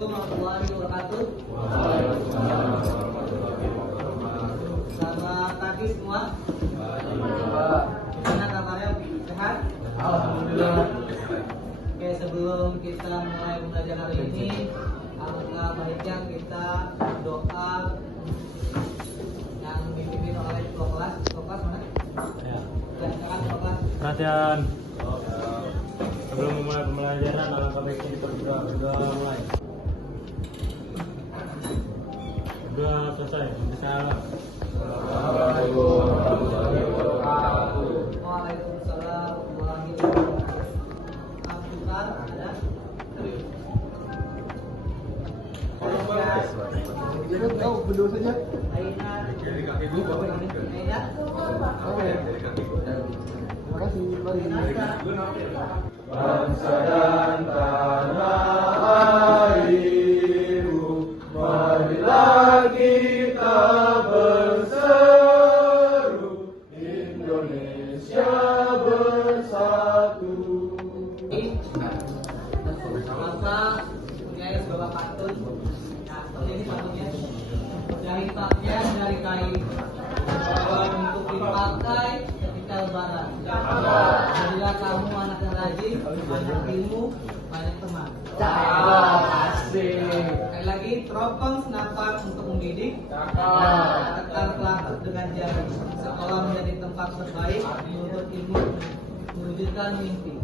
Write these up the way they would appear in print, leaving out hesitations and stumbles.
Warahmatullahi wabarakatuh. Selamat pagi semua. Gimana kabarnya? Sehat? Alhamdulillah. Oke, sebelum kita mulai belajar hari ini, alangkah baiknya kita doa yang dipimpin oleh ketua kelas. Ketua kelas mana? Ya. Silakan ketua kelas. Perhatian. Sebelum memulai pembelajaran, alangkah baiknya berdoa. Berdoa mulai. Berdoa selesai. Salam. Assalamualaikum warahmatullahi wabarakatuh. Waalaikumsalam warahmatullahi wabarakatuh. Abdullah ada? Tahu berdoa saja. Aina. Dari kaki gua. Aina. Oke. Terima kasih. Mari. Bangsa dan tanah airku, marilah kita berseru, Indonesia bersatu. Maka punya sebuah pantun. Nah, ini pantunnya. Dari paknya dari kain untuk dipakai ketika lebaran. Jadilah kamu anak yang rajin, banyak ilmu, banyak teman. Asik. Sekali lagi, teropong senapan untuk mendidik, tekan pelaku dengan jari. Sekolah menjadi tempat terbaik, menuntut ilmu, mewujudkan mimpi.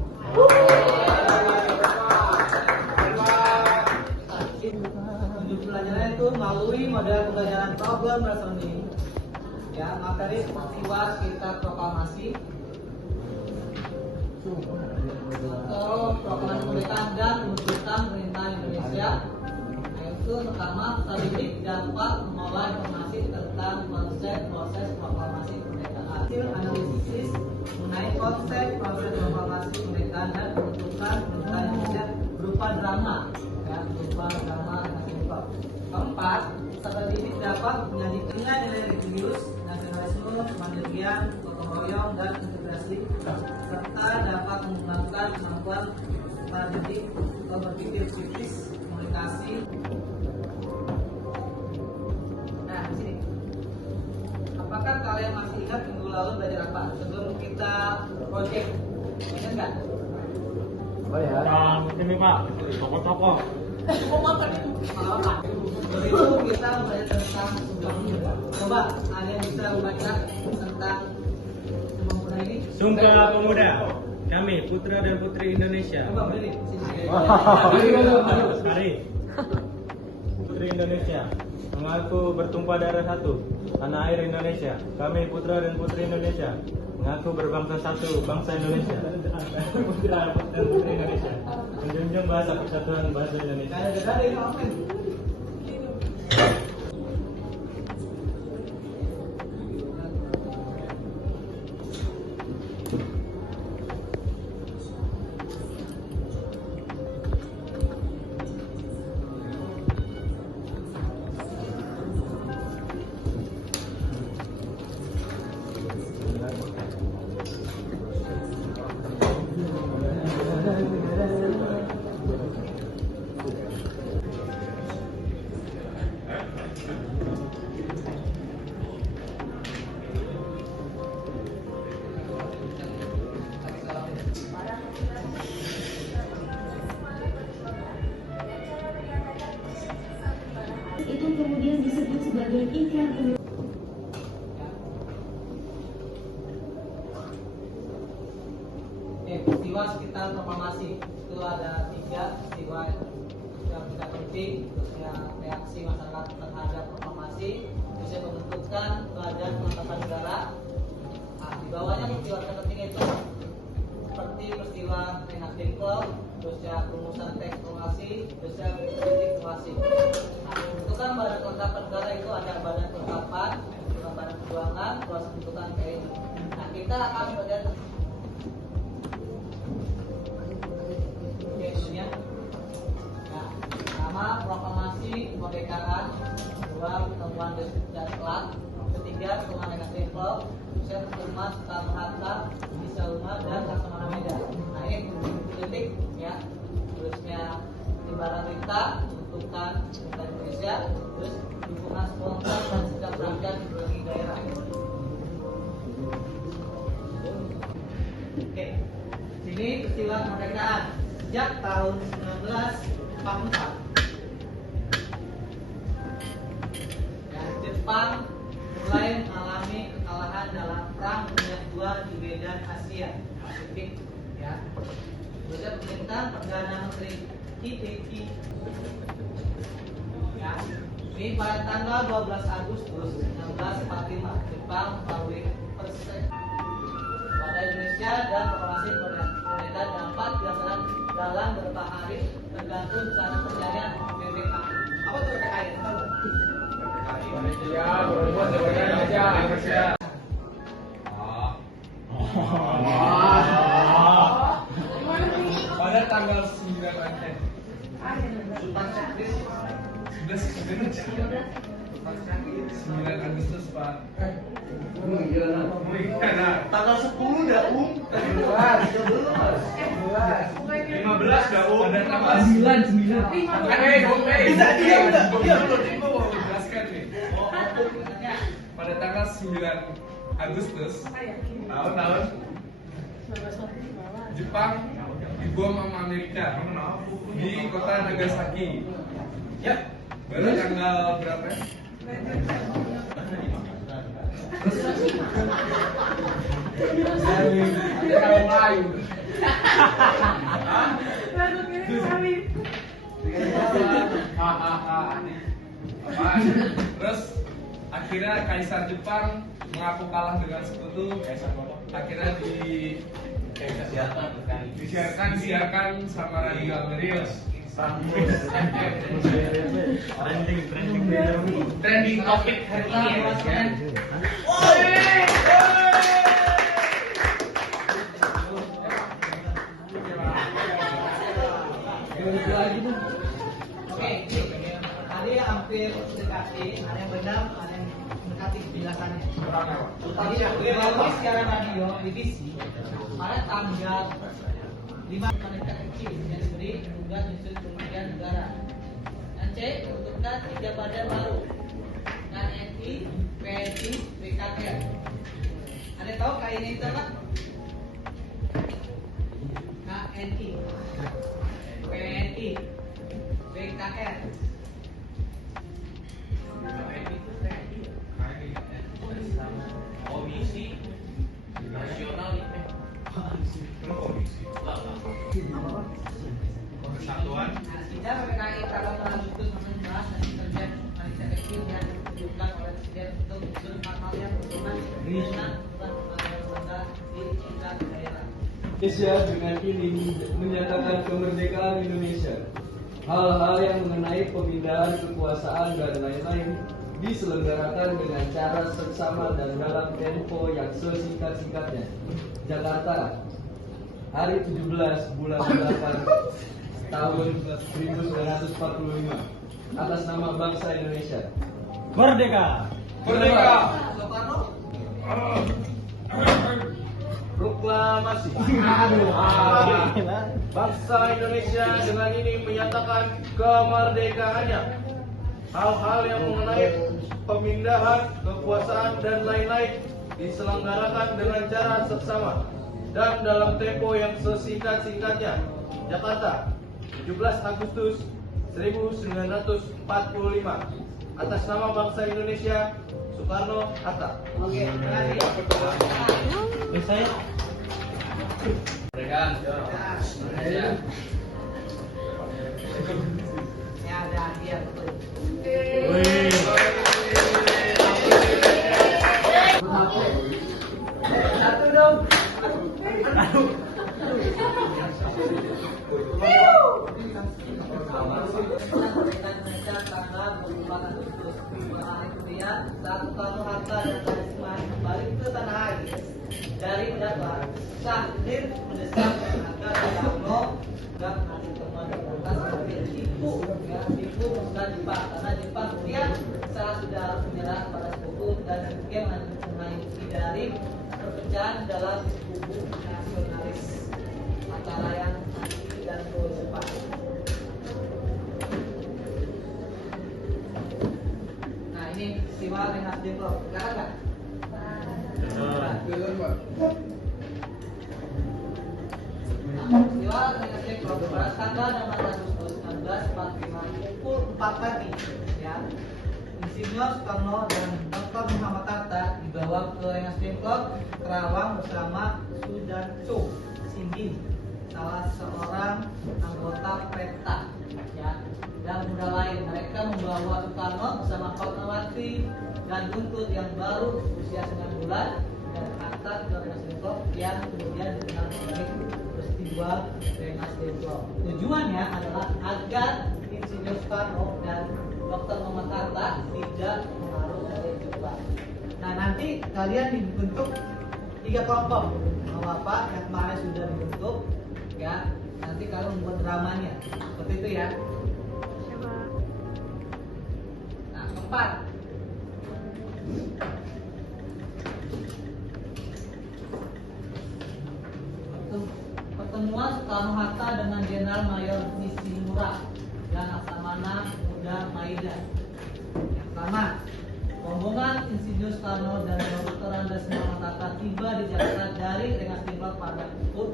Tujuh pelajaran itu melalui model pembelajaran problem solving. Ya, materi peristiwa sekitar proklamasi atau proklamasi kemerdekaan dan penunjukan pemerintahan Indonesia. Yaitu pertama, pendidik dapat mengolah informasi tentang konsep proses proklamasi kemerdekaan. Hasil analisis mengenai konsep proses proklamasi kemerdekaan dan penunjukan pemerintahan Indonesia berupa drama, ya, berupa drama dan simple. Keempat, peserta didik dapat menyajikan nilai-nilai religius, nasionalisme, kemandirian, gotong royong, dan integrasi, serta dapat mengembangkan kemampuan para didik untuk berpikir kritis, komunikasi. Nah, di sini. Apakah kalian masih ingat minggu lalu belajar apa? Sebelum kita project, ingat nggak? Oh ya. Ini Pak, tokoh-tokoh. Dari itu kita belajar tentang Sumpah Pemuda. Coba kalian bisa membaca tentang Sumpah Pemuda ini. Sumpah Pemuda. Kami putra dan putri Indonesia. Coba berdiri di sini. Hari Putri Indonesia, mengaku bertumpah darah satu, tanah air Indonesia. Kami putra dan putri Indonesia, mengaku berbangsa satu, bangsa Indonesia. Putra dan putri Indonesia, menjunjung bahasa persatuan bahasa Indonesia. Ada ini apa ini? Itu kemudian disebut sebagai ikrar penularan. Peristiwa sekitar proklamasi itu ada 3 peristiwa yang tidak penting, terusnya reaksi masyarakat terhadap proklamasi, terusnya pembentukan badan penetapan negara. Nah, di bawahnya peristiwa terpenting itu seperti peristiwa Renacting Club, terusnya perumusan teks proklamasi, terusnya kritik proklamasi. Nah, pembentukan badan penetapan negara itu ada badan penetapan, badan perjuangan, proses pembentukan TNI. Nah, kita akan belajar isunya. Nah, pertama proklamasi kemerdekaan, kedua pertemuan dan kelak, ketiga pertemuan Renacting Club, pertemuan Soekarno Hatta, Bisa Umar dan Laksamana Medan. Nah, ini titik ya, terusnya Timbalan Rita, peristiwa kemerdekaan sejak tahun 1944. Ya, Jepang mulai mengalami kekalahan dalam Perang Dunia II di medan Asia Pasifik. Ya, kemudian pemerintahan Perdana Menteri Hideki. Ya, ini pada tanggal 12 Agustus 1945 Jepang melalui Persekutuan pada Indonesia dan proklamasi kemerdekaan dapat dilaksanakan dalam beberapa hari tergantung cara pencarian PPKI. Apa itu PPKI? Tahu? Ya, berbuat sebagai aja. Pada tanggal 9 Agustus, Pak. Tanggal 10 dah, 15 dah, Pada tanggal 9. Bisa diam dah. Diam dulu, Ibu mau jelaskan nih. Pada tanggal 9 Agustus tahun Jepang dibom sama Amerika di kota Nagasaki. Ya, baru tanggal berapa? Tanggal Melayu. Terus akhirnya Kaisar Jepang mengaku kalah dengan sekutu. Akhirnya disiarkan sama Radio Amerika. Trending topik hari ini ya. Oke, tadi hampir mendekati, ada yang benar, ada yang mendekati penjelasannya. Tadi melalui siaran radio BBC pada tanggal 5 wanita kecil yang diberi tugas menyusun kerugian negara. Dan C menentukan 3 badan baru, KNI, PNI, BKR. Ada yang tahu KNI itu apa? KNI, PNI, BKR. Komisi Nasional Persatuan. Nah, sejarah PKI tanggal 4 Agustus 1919 dan terjadi wanita kecil yang ditunjukkan oleh Presiden untuk menyusun hal yang berhubungan dengan pembangunan lembaga di tingkat daerah. Indonesia dengan ini menyatakan kemerdekaan Indonesia. Hal-hal yang mengenai pemindahan kekuasaan dan lain-lain diselenggarakan dengan cara seksama dan dalam tempo yang sesingkat-singkatnya. Jakarta, hari 17 bulan 8 tahun 1945, atas nama bangsa Indonesia. Merdeka. Merdeka. Soekarno, Proklamasi. Bangsa Indonesia dengan ini menyatakan kemerdekaannya. Hal-hal yang mengenai pemindahan kekuasaan dan lain-lain diselenggarakan dengan cara seksama dan dalam tempo yang sesingkat-singkatnya. Jakarta, 17 Agustus 1945. Atas nama bangsa Indonesia, Soekarno Hatta. oke, terima kasih. Saya Kemerdekaan. Ya, ya ada hadiah betul. Satu dong. Kemerdekaan Indonesia tanggal 24 Agustus. 5 hari kemudian, saat Soekarno Hatta dan Risman kembali ke tanah air dari mendapat Syahrir mendesak agar Soekarno tidak mengambil temuan terbatas seperti tipu, ya, tipu musnah Jepang karena Jepang kemudian saat sudah menyerah pada sekutu dan kemudian menghindari perpecahan dalam kubu nasionalis antara yang anti dan pro Jepang. Nah ini siwa dengan Depok, silakan Pak. Silakan, Pak. Pada tanggal 16 Agustus 1945 pukul 4 pagi, ya, Insinyur Soekarno dan Dr. Muhammad Hatta dibawa ke Rengas Dengklok, Kerawang bersama Sudarso Singgin, salah seorang anggota PETA, ya, dan muda lain. Mereka membawa Soekarno bersama Fatmawati dan Guntur yang baru usia 9 bulan dan Hatta ke Rengas Dengklok yang kemudian dikenal sebagai peristiwa Rengas Dengklok. Tujuannya adalah agar Insinyur Soekarno dan Dr. Muhammad Hatta tidak mengaruh dari Jepang. Nah, nanti kalian dibentuk 3 kelompok. Bapak yang kemarin sudah dibentuk, ya. Nanti kalian membuat dramanya. Seperti itu ya. Nah, keempat. Pertemuan Soekarno-Hatta dengan Jenderal Mayor Nishimura dan Laksamana Muda Maeda. Yang pertama, rombongan Insinyur Soekarno dan Dr. Andes Muhammad Hatta tiba di Jakarta dari Rengas Dengklok pada pukul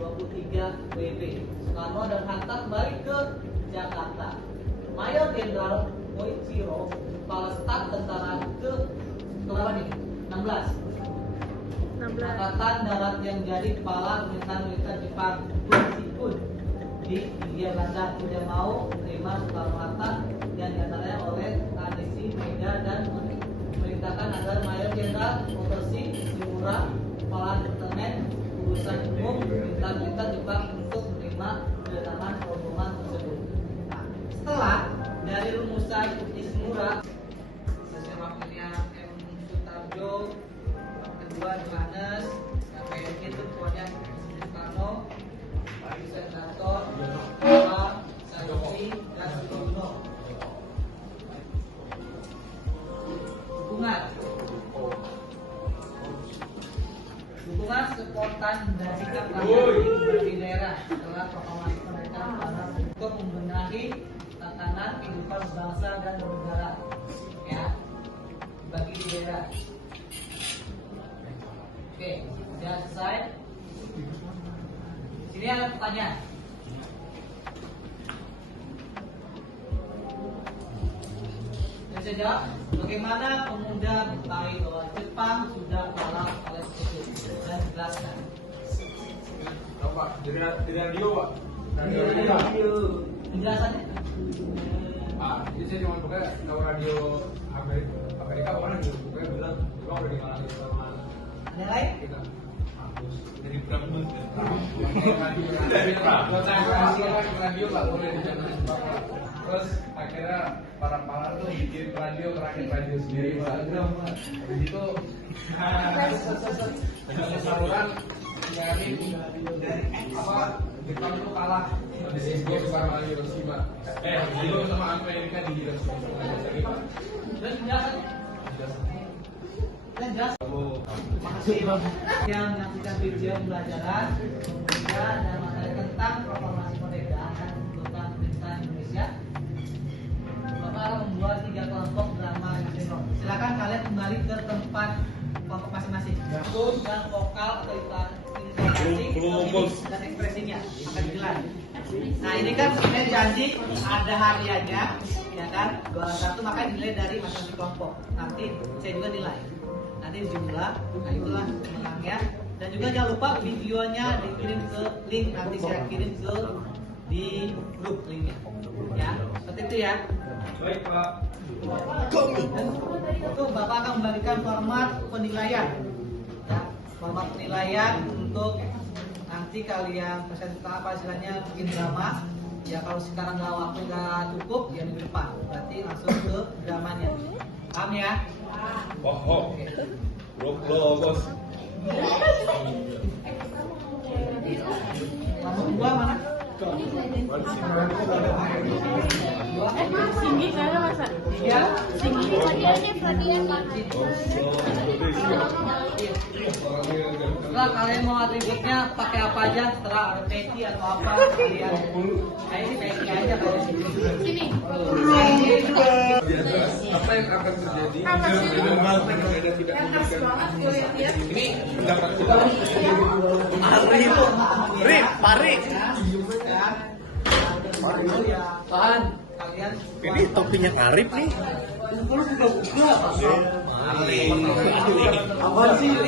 23 WIB. Soekarno dan Hatta kembali ke Jakarta. Mayor Jenderal Koichiro, Kepala Staf Tentara ke berapa nih? 16. Angkatan Darat yang jadi kepala pemerintahan militer Jepang, Kushikun, di Hindia Belanda tidak mau menerima Soekarno-Hatta yang diantaranya oleh Anisi Maeda dan memerintahkan agar Mayor Jenderal Otoshi Nishimura, Kepala Departemen Urusan Umum Pemerintahan Militer Jepang untuk menerima kedatangan rombongan tersebut. Nah, setelah dari rumusan Nishimura, hasil wakilnya M. Sutarjo, kedua Johannes, yang kayak gitu pokoknya Soekarno, Pak Yusuf Danton, Pak Sadoki, dan Sutono. Dukungan spontan dan sikap kami di daerah setelah proklamasi kemerdekaan pada untuk membenahi tatanan kehidupan bangsa dan bernegara, ya, bagi di daerah. Oke, sudah selesai. Sini ada pertanyaan. Yang saya jawab, bagaimana pemuda mengetahui bahwa Jepang sudah kalah oleh Sekutu? Dan jelaskan. Pak, di radio Pak. Radio. Penjelasannya? Jadi saya cuma pakai tahu radio Amerika mana gitu, pokoknya bilang Jepang udah dikalahin sama Ada yang lain? kita. Dari Prambors radio Pak, boleh dijamin Bapak. Terus akhirnya para tuh bikin radio, kerakit radio sendiri Pak. Habis itu ada saluran dari apa Jepang itu kalah di Bom sama Hiroshima. Bom sama Amerika di Hiroshima. Dan penjelasannya? Dan jelas. Makasih yang menyaksikan video pembelajaran pemuda dan materi tentang proklamasi kemerdekaan dan tuntutan pemerintahan Indonesia. Bapak akan membuat 3 kelompok drama nasional. Silakan kalian kembali ke tempat kelompok masing-masing. Tone dan vokal atau intonasi dan ekspresinya akan digelar. Nah, ini kan sebenarnya janji ada hadiahnya, ya kan? Juara 1 maka dinilai dari masing-masing kelompok. Nanti saya juga nilai. Nanti jumlah, nah itulah menangnya. Dan juga jangan lupa videonya dikirim ke link, nanti saya kirim ke di grup linknya, ya seperti itu ya. Baik Pak. Dan itu Bapak akan membagikan format penilaian, ya, format penilaian untuk nanti kalian presentasi apa istilahnya bikin drama. Ya kalau sekarang waktu nggak cukup ya minggu depan, berarti langsung ke dramanya. Paham ya? Oh, bos. Kamu dua mana? Sini nggak ada masa? Tiga. Sini Fadian Setelah kalian mau atributnya pakai apa aja, setelah ada peci atau apa kalian. Kayak ini peci aja kalian sini. Sini. Apa yang akan terjadi dengan bangsa yang tidak memberikan Ini pendapat kita. Pari. ya kalian Ini topinya Arif nih. Apaan sih?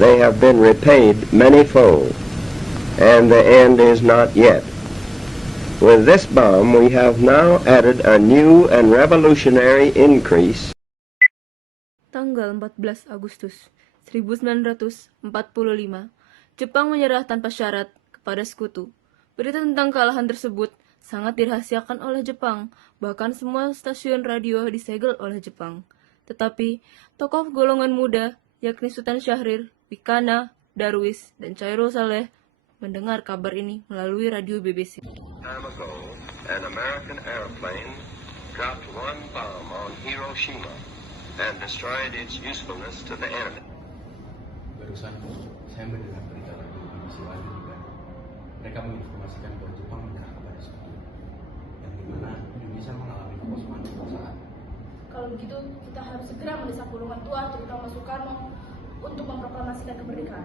They have been repaid manyfold, and the end is not yet. With this bomb, we have now added a new and revolutionary increase. Tanggal 14 Agustus 1945, Jepang menyerah tanpa syarat kepada sekutu. Berita tentang kekalahan tersebut sangat dirahasiakan oleh Jepang, bahkan semua stasiun radio disegel oleh Jepang. Tetapi, tokoh golongan muda, yakni Sultan Syahrir, Wikana, Darwis, dan Chairul Saleh mendengar kabar ini melalui radio BBC. Time ago, an American airplane dropped one bomb on Hiroshima and destroyed its usefulness to the enemy. Barusan saya mendengar berita radio BBC lagi dan mereka menginformasikan bahwa Jepang menyerah kepada sekutu, yang dimana Indonesia mengalami kekosongan kekuasaan. Kalau begitu, kita harus segera mendesak golongan tua, terutama Soekarno, untuk memproklamasikan kemerdekaan.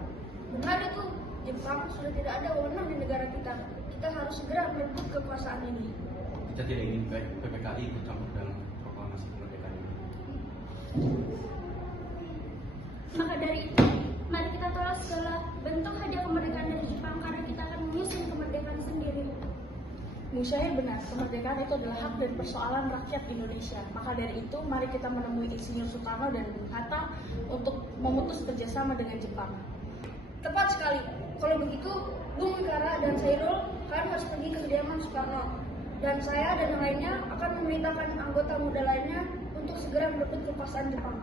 Benar itu, Jepang sudah tidak ada wewenang di negara kita. Kita harus segera merebut kekuasaan ini. Kita tidak ingin PPKI ikut campur dalam proklamasi kemerdekaan ini. Maka dari itu, mari kita tolak segala bentuk hadiah kemerdekaan dari Jepang karena kita akan menyusun kemerdekaan sendiri. Musyair benar, kemerdekaan itu adalah hak dan persoalan rakyat Indonesia. Maka dari itu, mari kita menemui Insinyur Soekarno dan Bung Hatta untuk memutus kerjasama dengan Jepang. Tepat sekali. Kalau begitu, Bung Wikara dan Chairul, kalian harus pergi ke kediaman Soekarno. Dan saya dan yang lainnya akan memerintahkan anggota muda lainnya untuk segera merebut kekuasaan Jepang.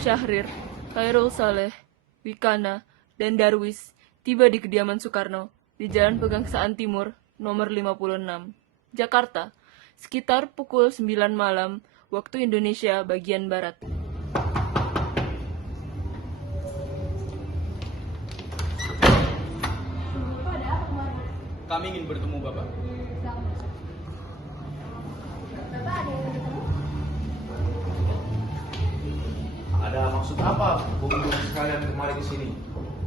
Syahrir, Chairul Saleh, Wikana, dan Darwis tiba di kediaman Soekarno di Jalan Pegangsaan Timur, nomor 56, Jakarta, sekitar pukul 9 malam waktu Indonesia bagian Barat. Kami ingin bertemu Bapak. Bapak ada yang ketemu? Ada maksud apa untuk sekalian kemari ke sini?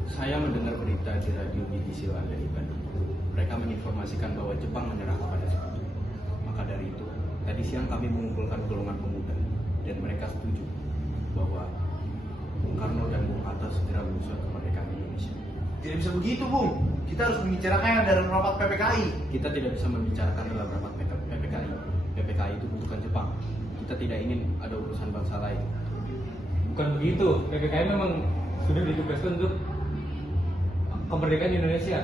Saya mendengar berita di radio BBC London di Bandung. Mereka menginformasikan bahwa Jepang menyerah kepada sekutu. Maka dari itu, tadi siang kami mengumpulkan golongan pemuda dan mereka setuju bahwa Bung Karno dan Bung Hatta segera mengusung kemerdekaan Indonesia. Tidak bisa begitu, Bung. Kita harus membicarakannya dalam rapat PPKI. Kita tidak bisa membicarakan dalam rapat PPKI. PPKI itu bukan Jepang. Kita tidak ingin ada urusan bangsa lain. Bukan begitu. PPKI memang sudah ditugaskan untuk kemerdekaan Indonesia.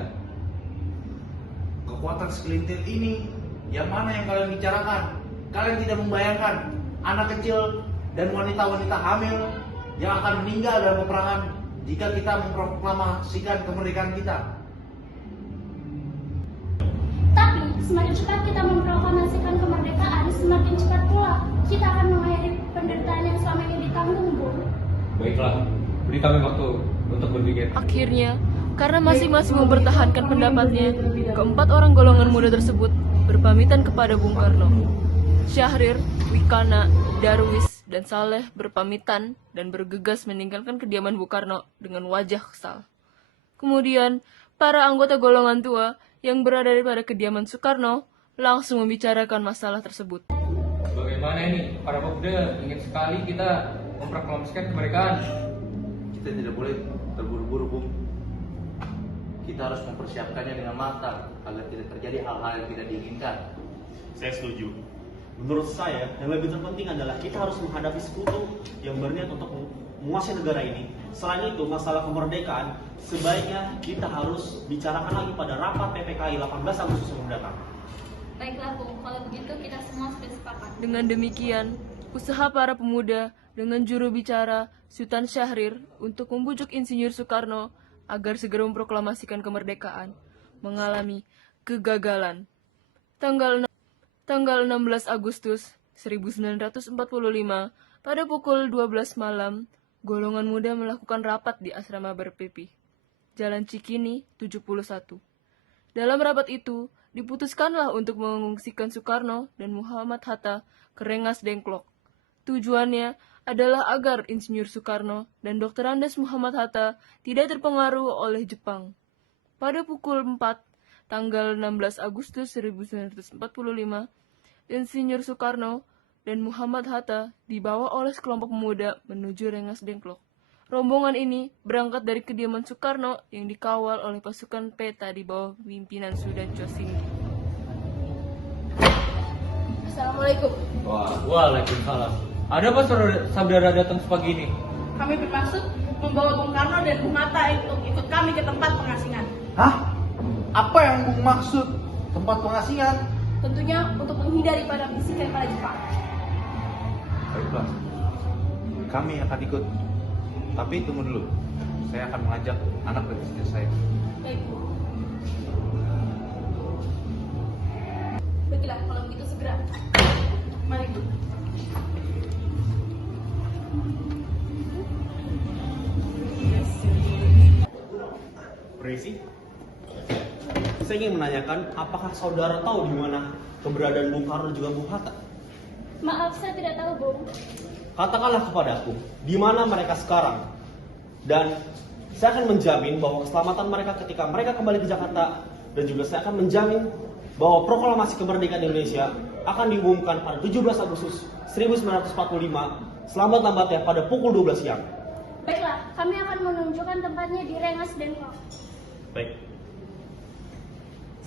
Kekuatan segelintir ini, yang mana yang kalian bicarakan? Kalian tidak membayangkan anak kecil dan wanita-wanita hamil yang akan meninggal dalam peperangan jika kita memproklamasikan kemerdekaan kita. Tapi, semakin cepat kita memproklamasikan kemerdekaan, semakin cepat pula kita akan mengakhiri penderitaan yang selama ini ditanggung, Bu. Baiklah, beri kami waktu untuk berpikir. Akhirnya, karena masing-masing mempertahankan pendapatnya, keempat orang golongan muda tersebut berpamitan kepada Bung Karno. Syahrir, Wikana, Darwis, dan Saleh berpamitan dan bergegas meninggalkan kediaman Bung Karno dengan wajah kesal. Kemudian, para anggota golongan tua yang berada pada kediaman Soekarno langsung membicarakan masalah tersebut. Bagaimana ini? Para pemuda ingin sekali kita memproklamasikan kemerdekaan. kita tidak boleh terburu-buru, Bung. Kita harus mempersiapkannya dengan matang agar tidak terjadi hal-hal yang tidak diinginkan. Saya setuju. Menurut saya, yang lebih terpenting adalah kita harus menghadapi sekutu yang berniat untuk menguasai negara ini. Selain itu, masalah kemerdekaan, sebaiknya kita harus bicarakan lagi pada rapat PPKI 18 Agustus yang mendatang. Baiklah Bung, kalau begitu kita semua sudah sepakat. Dengan demikian, usaha para pemuda dengan juru bicara Sultan Syahrir untuk membujuk Insinyur Soekarno agar segera memproklamasikan kemerdekaan mengalami kegagalan. Tanggal 16 Agustus 1945 pada pukul 12 malam, golongan muda melakukan rapat di asrama Berpepi, Jalan Cikini 71. Dalam rapat itu, diputuskanlah untuk mengungsikan Soekarno dan Muhammad Hatta ke Rengas Dengklok. Tujuannya adalah agar Insinyur Soekarno dan Dr. Andes Muhammad Hatta tidak terpengaruh oleh Jepang. Pada pukul 4, tanggal 16 Agustus 1945, Insinyur Soekarno dan Muhammad Hatta dibawa oleh sekelompok pemuda menuju Rengas Dengklok. Rombongan ini berangkat dari kediaman Soekarno yang dikawal oleh pasukan peta di bawah pimpinan Sudan Chosinggi. Assalamualaikum. Waalaikumsalam. Ada apa saudara datang sepagi ini? Kami bermaksud membawa Bung Karno dan Bung Hatta untuk ikut kami ke tempat pengasingan. Hah? Apa yang Bung maksud tempat pengasingan? Tentunya untuk menghindari pada bisikan pada Jepang. Baiklah, kami akan ikut. Tapi tunggu dulu, saya akan mengajak anak dan istri saya. Baik Bu. Baiklah, kalau begitu segera. Mari Bu. Permisi. Saya ingin menanyakan, apakah saudara tahu di mana keberadaan Bung Karno juga Bung Hatta? Maaf, saya tidak tahu Bung. Katakanlah kepadaku, di mana mereka sekarang. Dan saya akan menjamin bahwa keselamatan mereka ketika mereka kembali ke Jakarta. Dan juga saya akan menjamin bahwa proklamasi kemerdekaan Indonesia akan diumumkan pada 17 Agustus 1945 selambat-lambatnya pada pukul 12 siang. Baiklah, kami akan menunjukkan tempatnya di Rengas Dengklok. Baik.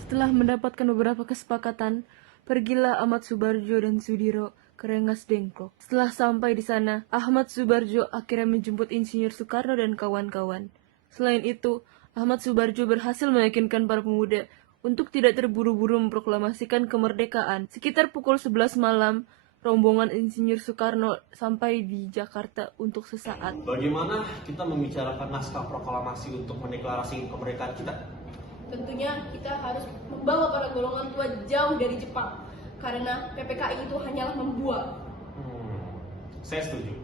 Setelah mendapatkan beberapa kesepakatan, pergilah Ahmad Subarjo dan Sudiro ke Rengas Dengklok. Setelah sampai di sana, Ahmad Subarjo akhirnya menjemput Insinyur Soekarno dan kawan-kawan. Selain itu, Ahmad Subarjo berhasil meyakinkan para pemuda untuk tidak terburu-buru memproklamasikan kemerdekaan. Sekitar pukul 11 malam, rombongan Insinyur Soekarno sampai di Jakarta untuk sesaat. Bagaimana kita membicarakan naskah proklamasi untuk mendeklarasikan kemerdekaan kita? Tentunya kita harus membawa para golongan tua jauh dari Jepang, karena PPKI itu hanyalah membual. Saya setuju.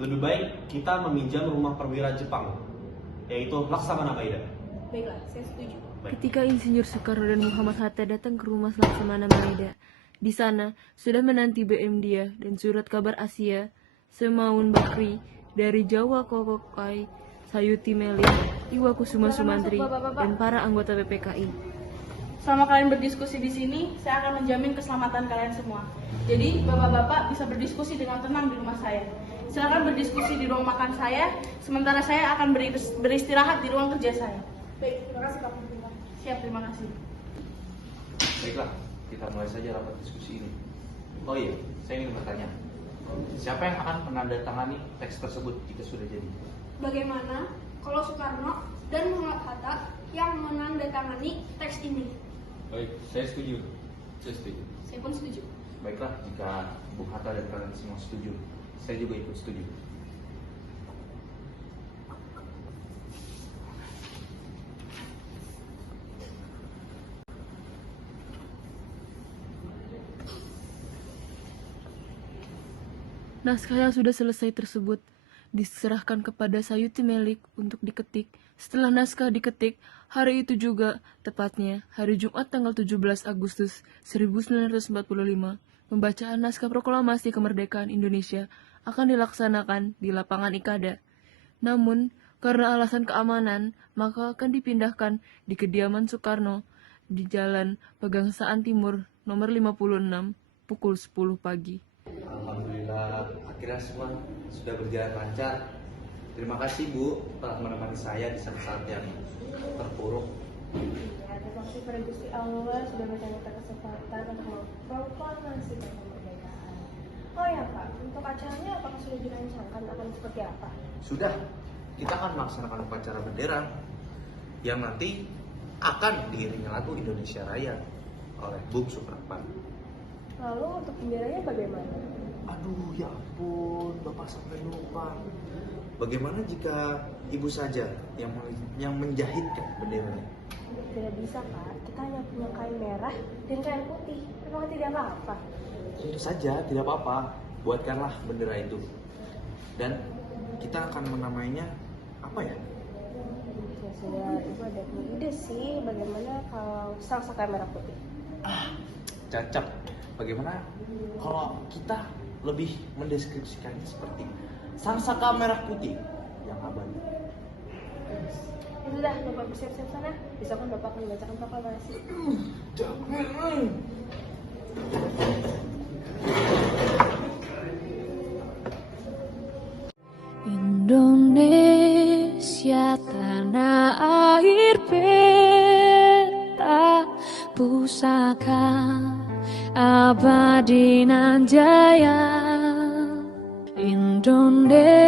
Lebih baik kita meminjam rumah perwira Jepang, yaitu Laksamana Maeda. Baiklah, saya setuju. Ketika Insinyur Soekarno dan Muhammad Hatta datang ke rumah Laksamana Maeda, di sana sudah menanti BM dia dan surat kabar Asia, Semaun Bakri, dari Jawa Kokokai, Sayuti Melik, Iwakusuma Sumantri, dan para anggota PPKI. Selama kalian berdiskusi di sini, saya akan menjamin keselamatan kalian semua. Jadi, bapak-bapak bisa berdiskusi dengan tenang di rumah saya. Silakan berdiskusi di ruang makan saya, sementara saya akan beristirahat di ruang kerja saya. Baik, terima kasih Pak Pimpinan. Siap, terima kasih. Baiklah, kita mulai saja rapat diskusi ini. Oh iya, saya ingin bertanya. Siapa yang akan menandatangani teks tersebut jika sudah jadi? Bagaimana kalau Soekarno dan Muhammad Hatta yang menandatangani teks ini? Baik, saya setuju. Saya setuju. Saya pun setuju. Baiklah, jika Bung Hatta dan kalian semua setuju, saya juga ikut setuju. Naskah yang sudah selesai tersebut diserahkan kepada Sayuti Melik untuk diketik. Setelah naskah diketik, hari itu juga, tepatnya hari Jumat tanggal 17 Agustus 1945, pembacaan naskah proklamasi kemerdekaan Indonesia akan dilaksanakan di lapangan Ikada. Namun, karena alasan keamanan, maka akan dipindahkan di kediaman Soekarno di Jalan Pegangsaan Timur nomor 56 pukul 10 pagi. Alhamdulillah, akhirnya semua sudah berjalan lancar. Terima kasih Bu telah menemani saya di saat-saat yang terpuruk. Ya, terima kasih pada Gusti Allah sudah memberikan kita kesempatan untuk memproklamasikan kemerdekaan. Oh ya Pak, untuk acaranya apakah sudah dirancangkan akan seperti apa? Sudah, kita akan melaksanakan upacara bendera yang nanti akan diiringi lagu Indonesia Raya oleh Bung Supratman. Lalu untuk benderanya bagaimana? Aduh, ya ampun, Bapak sampai lupa. Bagaimana jika Ibu saja yang menjahitkan benderanya? Tidak bisa Pak, kita hanya punya kain merah dan kain putih. Memang tidak apa-apa. Tentu saja, tidak apa-apa. Buatkanlah bendera itu. Dan kita akan menamainya apa ya? Ya sudah, Ibu ada ide sih bagaimana kalau sang-saka merah putih. Cocok. Bagaimana kalau kita lebih mendeskripsikannya seperti sangsaka merah putih yang abadi? Ya sudah, Bapak bersiap-siap sana. Besok kan Bapak akan membacakan proklamasi. Indonesia tanah air peta pusaka abadi nan jaya. Indonesia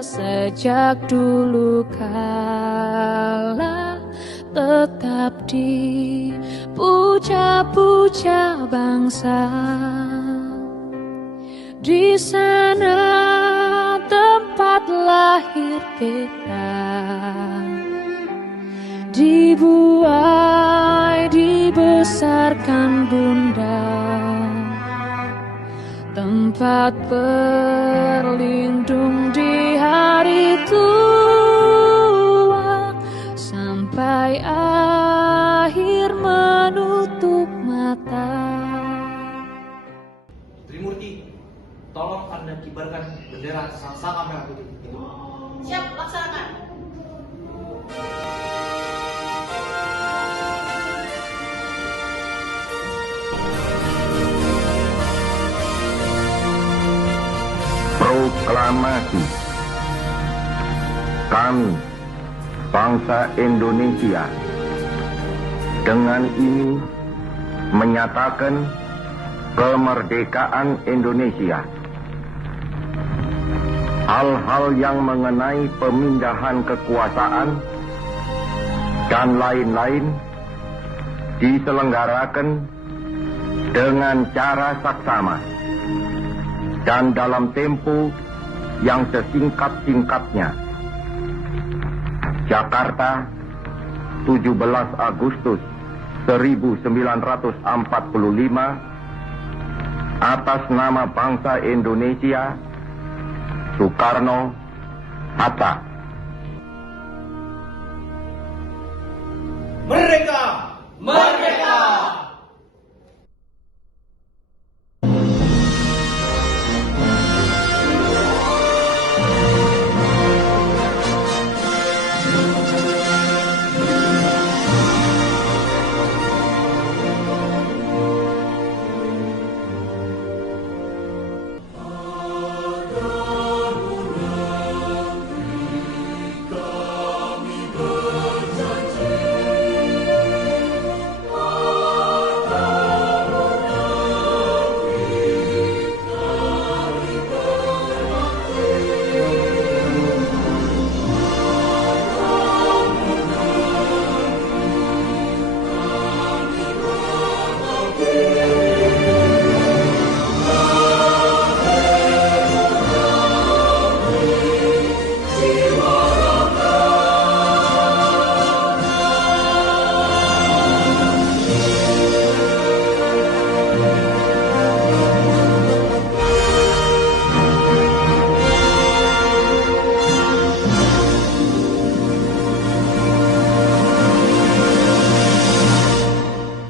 sejak dulu kala tetap dipuja-puja bangsa. Di sana tempat lahir beta, dibuai dibesarkan bunda, tempat berlindung di hari tua, sampai akhir menutup mata. Trimurti, tolong Anda kibarkan bendera sangsaka merah putih itu. Siap, laksanakan. Proklamasi. Kami, bangsa Indonesia, dengan ini menyatakan kemerdekaan Indonesia. Hal-hal yang mengenai pemindahan kekuasaan dan lain-lain diselenggarakan dengan cara saksama dan dalam tempo yang sesingkat-singkatnya. Jakarta, 17 Agustus 1945, atas nama bangsa Indonesia, Soekarno Hatta. Merdeka!